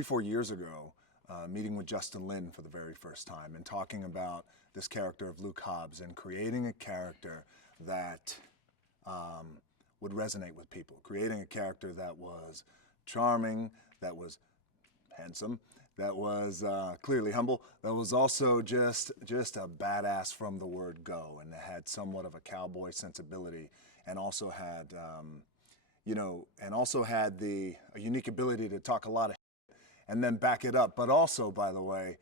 4 years ago, meeting with Justin Lin for the very first time and talking about this character of Luke Hobbs and creating a character that would resonate with people, creating a character that was charming, that was handsome, that was clearly humble, that was also just a badass from the word go, and that had somewhat of a cowboy sensibility, and also had, a unique ability to talk a lot of shit and then back it up, but also, by the way,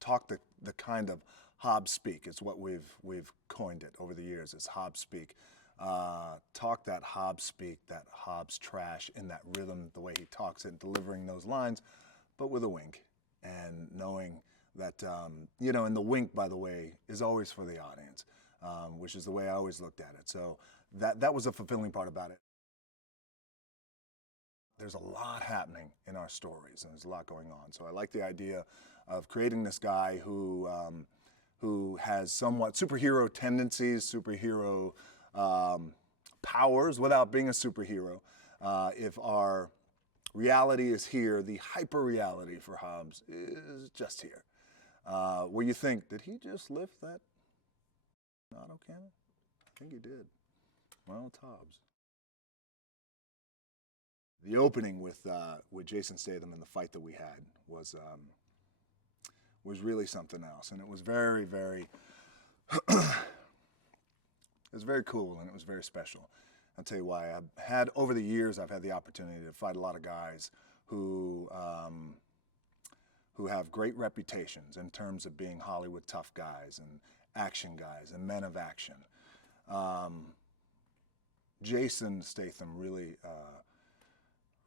talk the kind of Hobbs speak. It's what we've coined it over the years. It's Hobbs speak. Talk that Hobbs speak, that Hobbs trash in that rhythm, the way he talks it, delivering those lines, but with a wink, and knowing that, and the wink, by the way, is always for the audience, which is the way I always looked at it. So that was a fulfilling part about it. There's a lot happening in our stories, and there's a lot going on. So I like the idea of creating this guy who has somewhat superhero tendencies, superhero powers without being a superhero. If our reality is here, the hyper reality for Hobbs is just here. Where you think, did he just lift that auto cannon? I think he did. Well, it's Hobbs. The opening with Jason Statham and the fight that we had was really something else, and it was very, very, it was very cool, and it was very special. I'll tell you why. Over the years, I've had the opportunity to fight a lot of guys who have great reputations in terms of being Hollywood tough guys and action guys and men of action. Jason Statham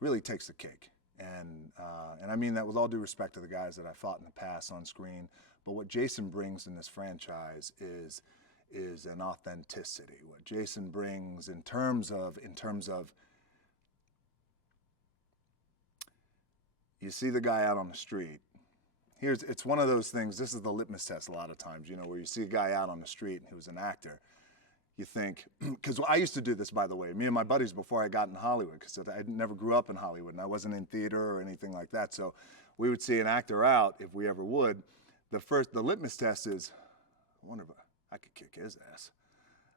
really takes the cake. And I mean that with all due respect to the guys that I fought in the past on screen. But what Jason brings in this franchise is an authenticity. What Jason brings in terms of you see the guy out on the street. It's one of those things, this is the litmus test a lot of times, where you see a guy out on the street who's an actor. You think, because I used to do this, by the way, me and my buddies before I got in Hollywood, because I never grew up in Hollywood and I wasn't in theater or anything like that. So we would see an actor out, if we ever would. The litmus test is, I wonder if I could kick his ass.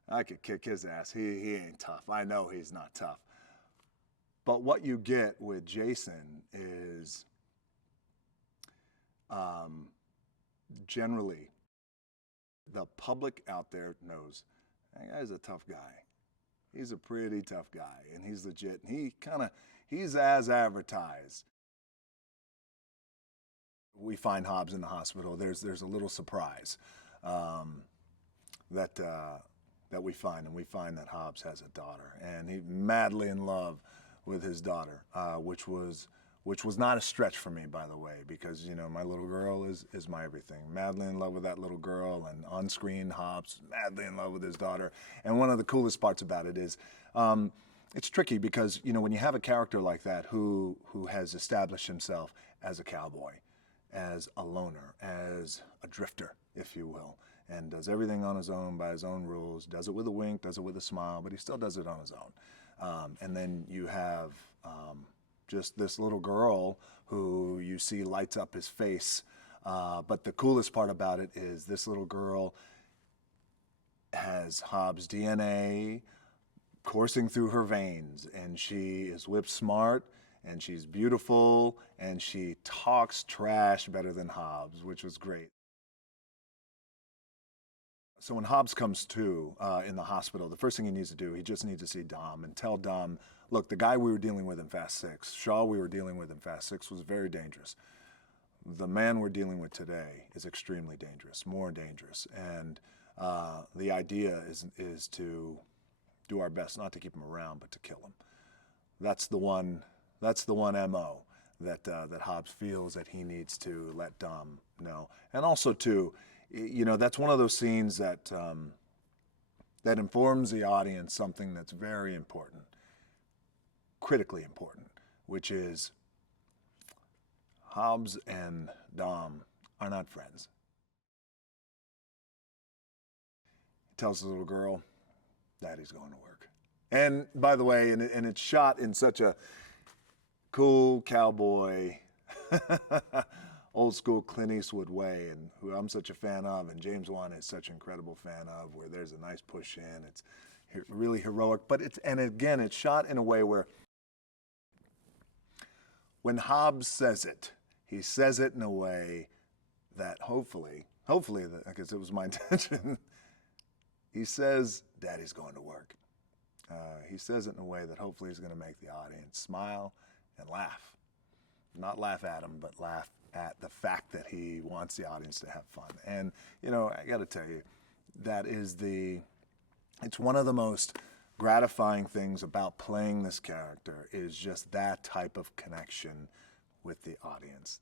I could kick his ass. He ain't tough. I know he's not tough. But what you get with Jason is generally the public out there knows that guy's a tough guy. He's a pretty tough guy, and he's legit. And he's as advertised. We find Hobbs in the hospital. There's a little surprise that we find, and we find that Hobbs has a daughter, and he's madly in love with his daughter, which was not a stretch for me, by the way, because my little girl is my everything. Madly in love with that little girl, and on screen Hobbs madly in love with his daughter. And one of the coolest parts about it is it's tricky because when you have a character like that who has established himself as a cowboy, as a loner, as a drifter, if you will, and does everything on his own by his own rules, does it with a wink, does it with a smile, but he still does it on his own. And then you have just this little girl who you see lights up his face. But the coolest part about it is this little girl has Hobbs' DNA coursing through her veins, and she is whip smart, and she's beautiful, and she talks trash better than Hobbs, which was great. So when Hobbs comes to in the hospital, the first thing he needs to do, he just needs to see Dom and tell Dom, look, the guy we were dealing with in Fast 6, Shaw we were dealing with in Fast 6 was very dangerous. The man we're dealing with today is extremely dangerous, more dangerous. And the idea is to do our best not to keep him around, but to kill him. That's the one MO that Hobbs feels that he needs to let Dom know. And also too, that's one of those scenes that that informs the audience something that's very important, critically important, which is Hobbs and Dom are not friends. He tells the little girl, Daddy's going to work. And by the way, and it's shot in such a cool cowboy, old school Clint Eastwood way, and who I'm such a fan of, and James Wan is such an incredible fan of, where there's a nice push in. It's really heroic, but it's shot in a way where when Hobbs says it, he says it in a way that hopefully, because it was my intention, he says, Daddy's going to work. He says it in a way that hopefully is going to make the audience smile and laugh. Not laugh at him, but laugh at the fact that he wants the audience to have fun. And, you know, I got to tell you, it's one of the most gratifying things about playing this character is just that type of connection with the audience.